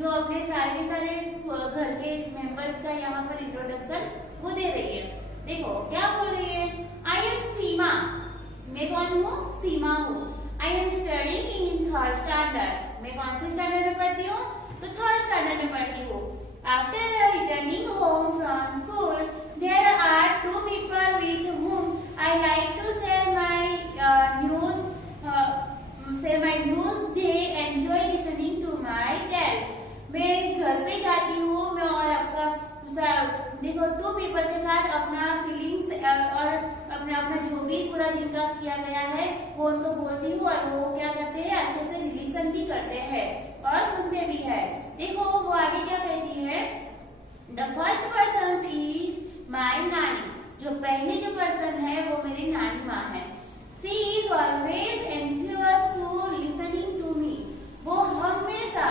जो अपने सारे के सारे घर के मेंबर्स का यहाँ पर इंट्रोडक्शन वो दे रही है। देखो क्या बोल रही है, आई एम सीमा, मैं कौन हूँ, सीमा हूँ। I am studying in third standard, मैं कौन से स्टैंडर्ड में पढ़ती हूँ, तो थर्ड स्टैंडर्ड में पढ़ती हूँ। After returning home from school there are two people with whom I like to share my news. They enjoy listening to my tales. मैं घर पे जाती हूँ मैं और आपका देखो टू पीपल के साथ अपना फीलिंग्स और अपना अपना जो भी पूरा दिन का किया गया है वो उनको बोलती हूँ और वो क्या करते हैं, अच्छे से लिसन भी करते हैं और सुनते भी है। देखो वो आगे क्या कहती है, the first person is my नानी, जो पहले जो पर्सन है वो मेरी नानी माँ है। She is always anxious to listening to me, वो हमेशा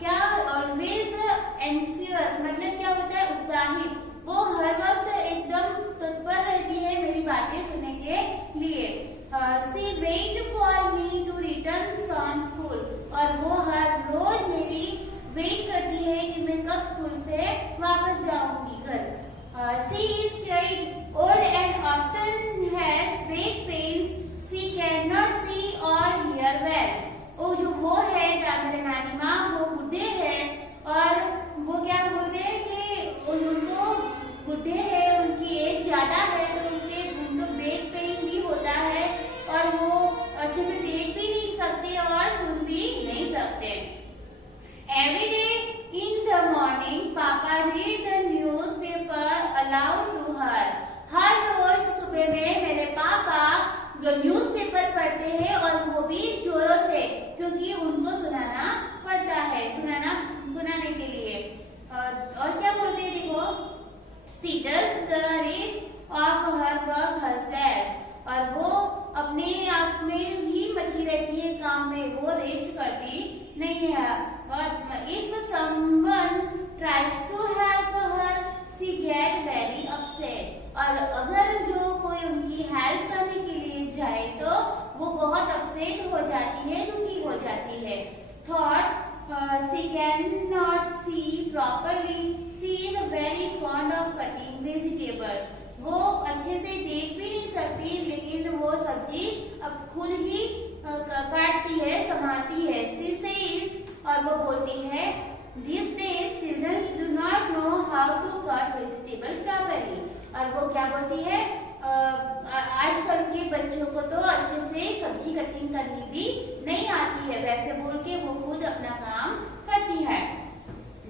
क्या, ऑलवेज एंशियस मतलब क्या होता है, उत्साहित, वो हर वक्त एकदम तत्पर रहती है मेरी बातें सुनने के लिए। She wait for me to return from school, और वो हर रोज मेरी वेट करती है कि मैं कब स्कूल से वापस जाऊंगी घर। She is quite old and often has back pains. She cannot see or hear well. वो जो वो है मेरे नानी माँ वो बुढ़े हैं और वो क्या बोलते हैं कि उनको बुढ़े हैं, उनकी एज ज्यादा है तो उसके उनको बैक पेन भी होता है और वो अच्छे से देख भी नहीं सकते और सुन भी नहीं सकते। Every day in the morning, Papa read the newspaper aloud to her. हर रोज सुबह में मेरे पापा न्यूज़पेपर पढ़ते हैं और वो भी जोरों से, क्योंकि उनको सुनाना पड़ता है, सुनाने के लिए। और क्या बोलते हैं देखो, she does the rest of her work herself, और वो अपने आप में ही मची रहती है काम में, वो रेस्ट करती नहीं है। और if someone tries to help her, she get very upset, और अगर जो कोई उनकी हेल्प करने के लिए जाए तो वो बहुत अपसेट हो जाती है, दुखी हो जाती है। Thought she cannot see properly, she is very fond of cutting vegetables, वो अच्छे से देख भी नहीं सकती लेकिन वो सब्जी अब खुद ही काटती है, संभालती है। She says, और वो बोलती है, these days children do not know how to cut vegetable properly, और वो क्या बोलती है, आजकल के बच्चों को तो अच्छे से सब्जी कटिंग करनी भी नहीं आती है, वैसे बोल के वो खुद अपना काम करती है।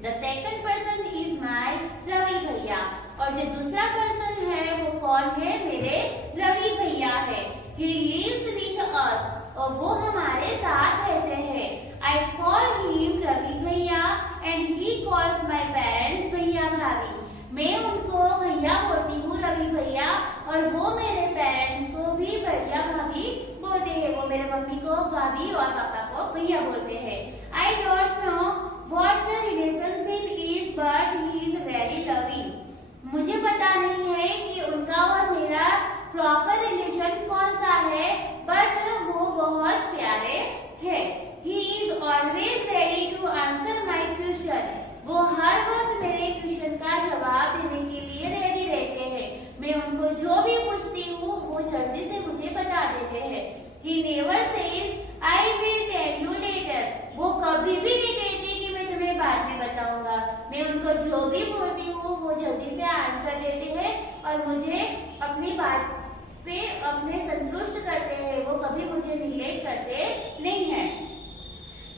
The second person is my Ravi भैया, और जो दूसरा पर्सन है वो कौन है, मेरे रवि भैया है। He lives with us, और वो हमारे साथ रहते हैं। I call him रवि भैया and he calls my parents भैया भाभी, मैं उनको भैया बोलती हूँ रवि भैया और वो मेरे पेरेंट्स को भी भैया भाभी बोलते हैं, वो मेरे मम्मी को भाभी और पापा को भैया बोलते हैं। I don't know what the relationship is but he is very loving, मुझे पता नहीं है कि उनका और मेरा प्रॉपर रिलेशन कौन सा है, बट वो बहुत प्यारे है। He is always ready to answer my question, वो हर वक्त मेरे क्वेश्चन का जवाब देने के लिए रेडी रहते हैं। मैं उनको जो भी पूछती हूँ वो जल्दी से मुझे बता देते हैं। He never says I will tell you later, वो कभी भी नहीं कहते कि मैं तुम्हें बाद में बताऊंगा। मैं उनको जो भी बोलती हूँ वो जल्दी से आंसर देते हैं और मुझे अपनी बात पे अपने संतुष्ट करते हैं, वो कभी मुझे निग्लेक्ट करते नहीं है।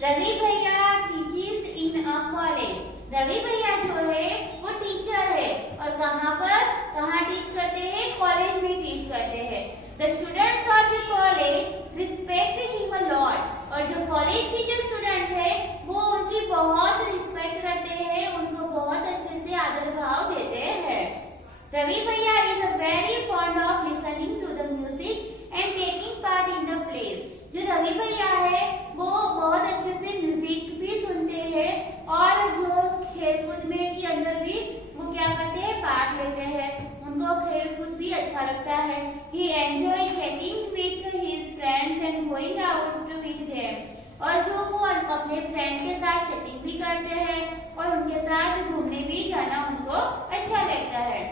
रवि भैया teachers in a college, Ravi भैया जो है वो टीचर है और कहाँ टीच करते हैं, कॉलेज में टीच करते हैं। The students of the college respect him a lot, और जो कॉलेज के जो स्टूडेंट है वो उनकी बहुत रिस्पेक्ट करते हैं, उनको बहुत अच्छे से आदर भाव देते हैं। रवि भैया is very fond of listening to the music and taking part in the place, जो रवि भैया है वो बहुत अच्छे से म्यूजिक भी सुनते हैं और जो खेलकूद में के अंदर भी वो क्या करते हैं, पार्ट लेते हैं, उनको खेलकूद भी अच्छा लगता है। He enjoy chatting with his friends and going out with them, और जो वो अपने फ्रेंड के साथ चैटिंग भी करते हैं और उनके साथ घूमने भी जाना उनको अच्छा लगता है।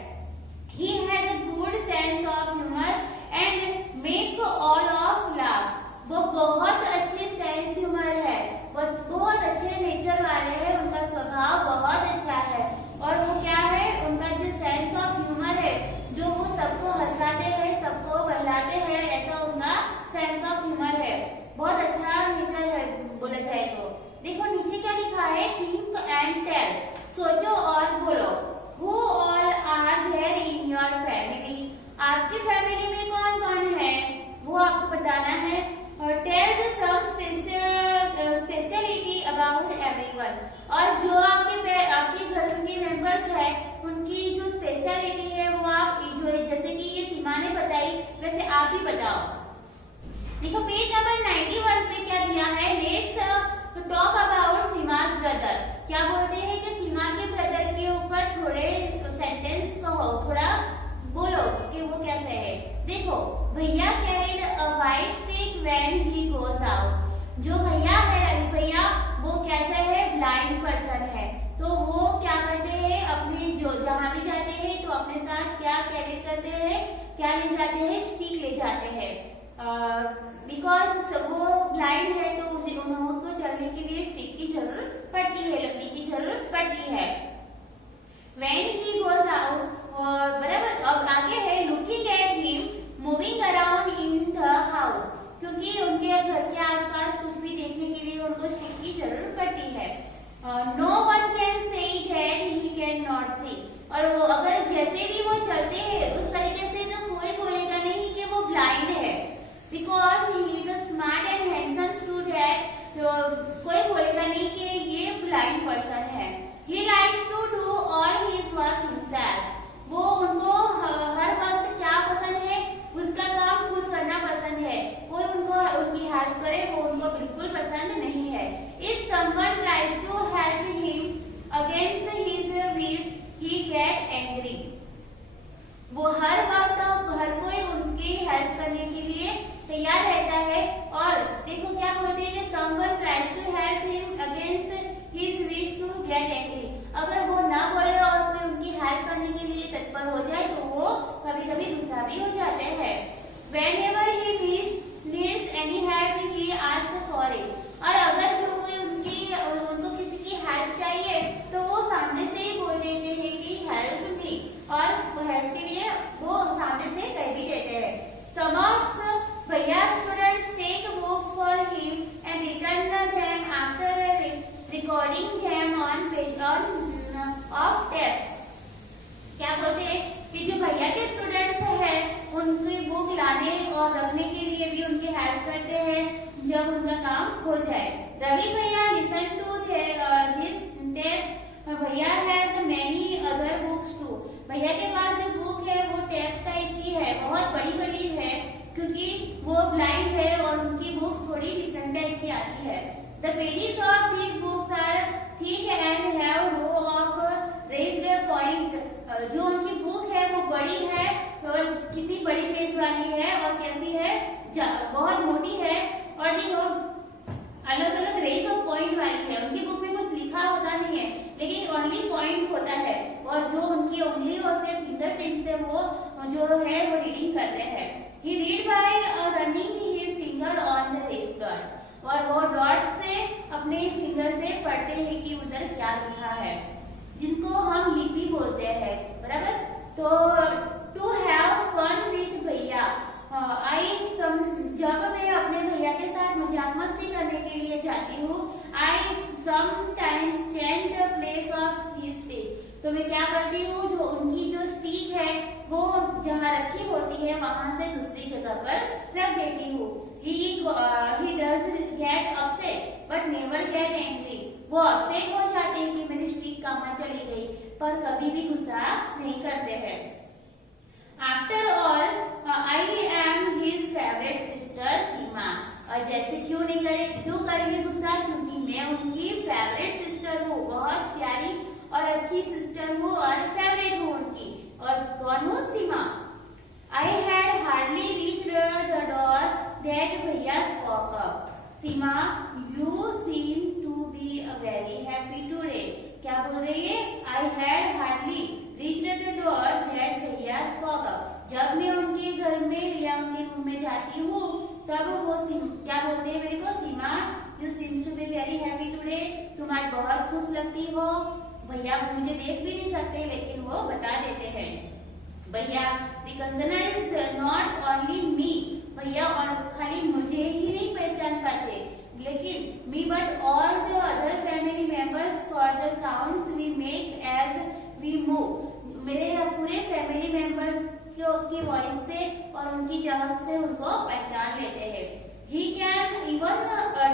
He has a good sense of humor and make all of laugh. वो बहुत अच्छे सेंस ह्यूमर है, वो बहुत अच्छे नेचर वाले हैं, उनका स्वभाव बहुत अच्छा है और वो क्या है, उनका जो सेंस ऑफ ह्यूमर है, जो वो सबको हंसाते हैं, सबको बहलाते हैं, ऐसा उनका सेंस ऑफ ह्यूमर है। बहुत अच्छा नेचर है बोला जाए तो। देखो नीचे क्या लिखा है, थिंक एंड टेल, सोचो और बोलो। Who all are there in your family? आपकी फैमिली में कौन कौन है वो आपको बताना है। और tell some speciality about everyone, और जो आपके घर के मेंबर्स है उनकी जो स्पेशलिटी है वो आप जो जैसे कि ये सीमा ने बताई वैसे आप भी बताओ। देखो पेज नंबर 91 पे क्या दिया है, let's talk about Sima's brother. क्या बोलते हैं कि सीमा के ब्रदर के ऊपर थोड़े सेंटेंस कहो, थोड़ा बोलो कि वो कैसे है। देखो भैया carried a white stick when he goes out. जो भैया है रवि भैया वो कैसे है, ब्लाइंड पर्सन है, तो वो क्या करते हैं अपने जो जहाँ भी जाते हैं तो अपने साथ क्या कैरी करते हैं, क्या ले जाते हैं, स्टिक ले जाते हैं। बिकॉज वो ब्लाइंड है तो उनको चलने के लिए स्टिक की जरूरत पड़ती है, लकड़ी की जरूरत पड़ती है। When he goes out, बराबर। अब आगे है looking at him moving around in the house, क्योंकि उनके घर के आसपास कुछ भी देखने के लिए उनको स्टिक की जरूरत पड़ती है। No one can say that he cannot see, और वो अगर जैसे भी वो चलते हैं उस तरीके से तो कोई बोलेगा नहीं कि वो ब्लाइंड है, because he is a smart and handsome student, तो कोई बोलेगा नहीं कि ये ब्लाइंड पर्सन है। He likes to do all his work himself, वो उनको हर वक्त क्या पसंद है, उसका काम खुद करना पसंद है, कोई उनकी हेल्प करे वो उनको बिल्कुल पसंद नहीं है। If someone tries to help him against his wish, he get angry, वो हर वक्त हर कोई उनकी हेल्प करने के लिए तैयार रहता है। और देखो क्या बोलते हैं कि someone tries to help him against his wish to get angry, अगर वो ना बोले और कोई उनकी हेल्प करने के लिए तत्पर हो जाए तो वो कभी कभी गुस्सा भी हो जाते हैं। Whenever he needs any help, he asks sorry, और अगर जो कोई उनको किसी की हेल्प चाहिए तो वो सामने से ही बोल देते हैं कि हेल्प मी, और हेल्प के लिए वो सामने से कह भी देते हैं। Some of Bhaiya's students take books for him and return them after recording them on of tapes। क्या बोलते हैं कि जो भैया के स्टूडेंट्स हैं उनकी बुक लाने और रखने के लिए भी उनकी हेल्प करते हैं जब उनका काम हो जाए। रवि भैया लिसन टू दिस टेप्स, भैया has many other books too, भैया के पास जो बुक है वो टेप्स टाइप की है, बहुत बड़ी बड़ी है, क्योंकि वो ब्लाइंड है और उनकी बुक्स थोड़ी डिफरेंट टाइप की आती है। The pages of these books are thick and have row of raised point, जो उनकी बुक है वो बड़ी है और कितनी बड़ी पेज वाली है और कैसी है, बहुत मोटी है, और देखो अलग अलग रेज ऑफ पॉइंट वाली है। उनकी बुक में कुछ लिखा होता नहीं है लेकिन ओनली पॉइंट होता है, और जो उनकी उंगलियों से फिंगरप्रिंट से वो जो है वो रीडिंग करते हैं। He read by running his finger on the raised dot, और वो डॉट से अपने फिंगर से पढ़ते हैं कि उधर क्या लिखा है, जिनको हम लिपि बोलते हैं, बराबर। तो टू हैव फन विथ भैया, जब मैं अपने भैया के साथ मजाक मस्ती करने के लिए जाती हूँ, I sometimes change the place of his stick, तो मैं क्या करती हूँ, जो उनकी जो स्टिक है वो जहाँ रखी होती है वहां से दूसरी जगह पर रख देती हूँ। He does get upset but never get angry, वो अपसेट हो जाते हैं कि मेरी स्टिक कहाँ चली गई, पर कभी भी गुस्सा नहीं करते हैं। After all, I am his favorite sister सीमा, और जैसे क्यों करेंगे गुस्सा, क्योंकि मैं उनकी फेवरेट सिस्टर हूँ, बहुत प्यारी और अच्छी सिस्टर हूँ और फेवरेट हूँ उनकी। और कौन हूँ, सीमा। I had hardly reached the door that भैया spoke up, Seema you seem to be very happy today. क्या बोल रही है? I had hardly reached the door that भैया स्पोक अप। जब मैं उनके घर में या उनके रूम में जाती हूँ तब वो क्या बोलते हैं मेरे को? Seema you seems to be very happy today. तुम आज बहुत खुश लगती हो। भैया मुझे देख भी नहीं सकते लेकिन वो बता देते हैं। भैया रिकॉग्नाइज नॉट ओनली मी। भैया और खाली मुझे ही नहीं पहचान पाते लेकिन me but all the other family members for the sounds we make as we move. मेरे पूरे फैमिली मेंबर्स की वॉइस से और उनकी चहक से उनको पहचान लेते हैं। He can even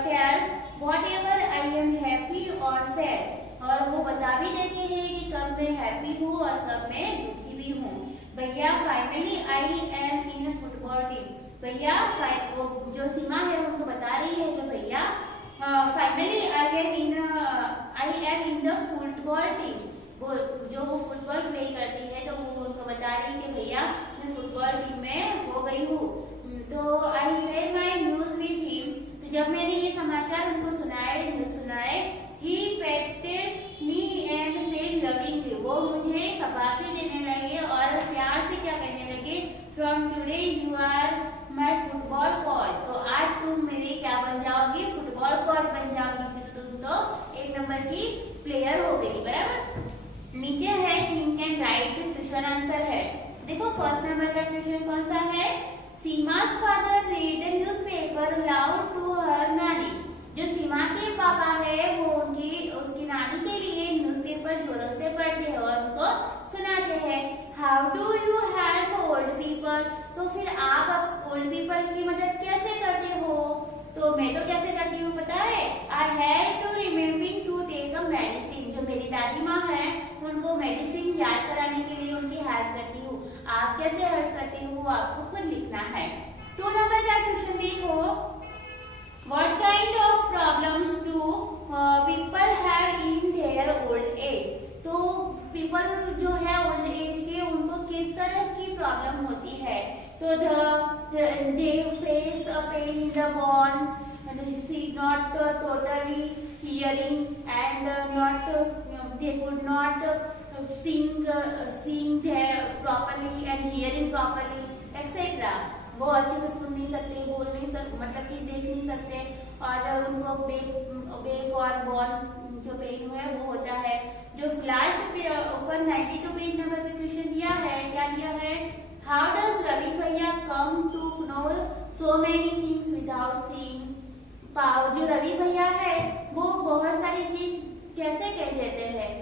tell whatever I am happy और सैड। और वो बता भी देते हैं कि कब मैं हैप्पी हूँ और कब मैं दुखी भी हूँ। भैया finally I am in football team. भैया वो जो सीमा है उनको बता रही है कि भैया finally I am in the football team. वो जो वो फुटबॉल प्ले करती है तो वो उनको बता रही है कि भैया मैं फुटबॉल टीम में हो गई हूँ। तो I share my news with him. तो जब मैंने ये समाचार उनको सुनाए ही पेटेड मी एंड सेड लविंगली। वो मुझे शाबाशी देने लगे और प्यार से क्या कहने लगे? From today you are my football coach. तो आज तुम मेरी क्या बन जाओगी? फुटबॉल कोच बन जाओगी। तो तुम तो 1 नंबर की प्लेयर हो गई। बराबर। नीचे है think and right question answer है। देखो फर्स्ट नंबर का क्वेश्चन कौन सा है? Sima's father read newspaper loud to her नानी। जो सीमा के पापा है वो उसकी नानी के लिए न्यूज़पेपर जोरों से पढ़ते हैं और उनको सुनाते हैं। How do you help old people. तो फिर आप ओल्ड पीपल की मदद कैसे करते हो? तो मैं तो कैसे करती हूँ पता है? I help to remembering to take a medicine. जो मेरी दादी माँ है उनको मेडिसिन याद कराने के लिए उनकी हेल्प करती हूँ। आप कैसे हेल्प करते हो आपको खुद लिखना है। 2 नंबर का क्वेश्चन देखो। What kind of problems do people have in their old age। तो पीपल जो है ओल्ड एज के उनको किस तरह की प्रॉब्लम होती है? तो they face a pain in the bones, see not totally hearing and they could not seeing properly and hearing properly etc। वो अच्छे से सुन नहीं सकते, बोल नहीं सकते, मतलब कि देख नहीं सकते और उनको बेक और बॉन जो पेन है वो होता है। जो लास्ट ऊपर 92 पेज नंबर पे क्वेश्चन दिया है, क्या दिया है? हाउ डज रवि भैया come to know so many things without seeing. जो रवि भैया है वो बहुत सारी चीज कैसे कह देते हैं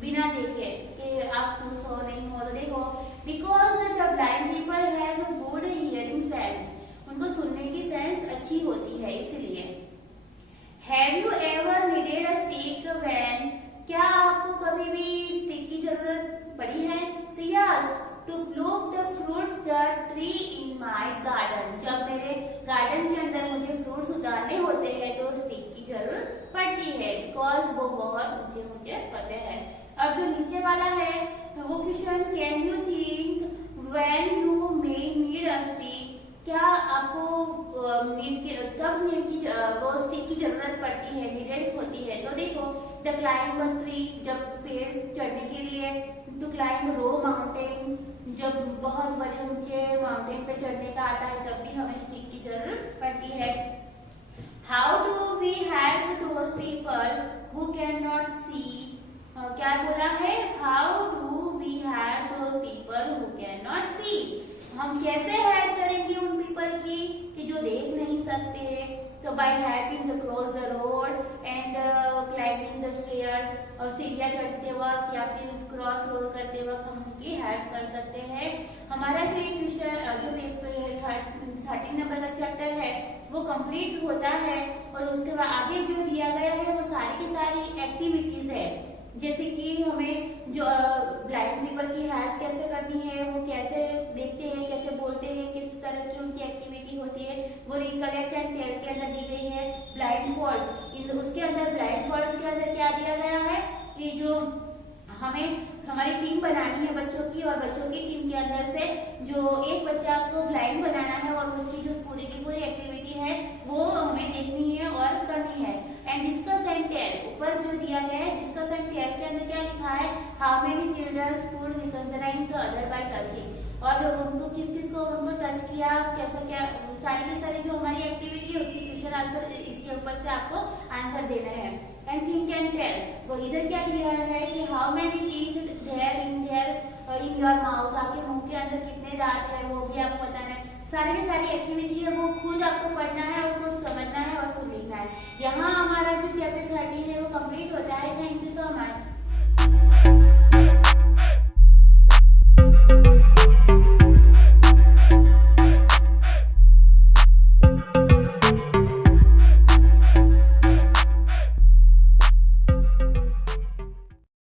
बिना देखे कि आप खुश हो नहीं हो। तो देखो because the blind people have good hearing sense. उनको सुनने की सेंस अच्छी होती है इसलिए। Have you ever needed a stick when. क्या आपको कभी भी स्टिक की जरूरत पड़ी है? तो yes to pluck the fruits the tree in my garden. जब मेरे गार्डन के अंदर मुझे फ्रूट्स उतारने होते हैं तो स्टिक की जरूरत पड़ती है बिकॉज वो बहुत ऊंचे ऊंचे होते हैं। अब जो नीचे वाला है वो question can you think when you may need a stick. क्या आपको कब नीड की वो स्टिक की जरूरत पड़ती है, नीडेड होती है? तो देखो द क्लाइंब अ ट्री, जब पेड़ चढ़ने के लिए, टू क्लाइंब रो माउंटेन, जब बहुत बड़े ऊंचे माउंटेन पे चढ़ने का आता है तब भी हमें स्टिक की जरूरत पड़ती है। How do we help those people who can not see. क्या बोला है? How do we help those people who can not see. हम कैसे हेल्प करेंगे उन पीपल की कि जो देख नहीं सकते? तो by helping the cross the road and climbing the stairs. और सीढ़ियाँ चढ़ते वक्त या फिर क्रॉस रोड करते वक्त हम उनकी हेल्प कर सकते हैं। हमारा जो एक विषय जो पेपर है 13 नंबर का चैप्टर है वो कंप्लीट होता है और उसके बाद आगे जो दिया गया है वो सारी की सारी एक्टिविटीज है। जैसे कि हमें जो ब्लाइंड पीपल की हेल्प कैसे करनी है, वो कैसे देखते हैं, कैसे बोलते हैं, किस तरह की उनकी एक्टिविटी होती है, वो रिकलेक्ट एंड टेल के अंदर दी गई है। ब्लाइंड फॉल्स उसके अंदर ब्लाइंड फॉल्स के अंदर क्या दिया गया है कि जो हमें हमारी टीम बनानी है बच्चों की, और बच्चों की टीम के अंदर से जो एक बच्चा को ब्लाइंड बनाना है और उसकी जो पूरी की पूरी एक्टिविटी है वो हमें देखनी है और करनी है। एंड डिस्कस एंड टेल, ऊपर जो दिया गया है डिस्कस एंड टेल के अंदर क्या लिखा है, how many children could recognise the other by touching, और उनको किस किस को उनको टच किया, कैसा क्या, सारी की सारी जो हमारी एक्टिविटी है उसकी क्वेश्चन आंसर इसके ऊपर से आपको आंसर देना है। एंड थिंक एंड टेल, वो इधर क्या दिया है कि how many teeth there in your mouth, आपके मुंह के अंदर कितने दांत है वो भी आपको बताना है। सारी की सारी एक्टिविटी है वो खुद आपको पढ़ना है, उसको समझना है और खुद लिखना है। यहाँ हमारा जो चैप्टर 13 है वो कंप्लीट होता है। Thank you so much.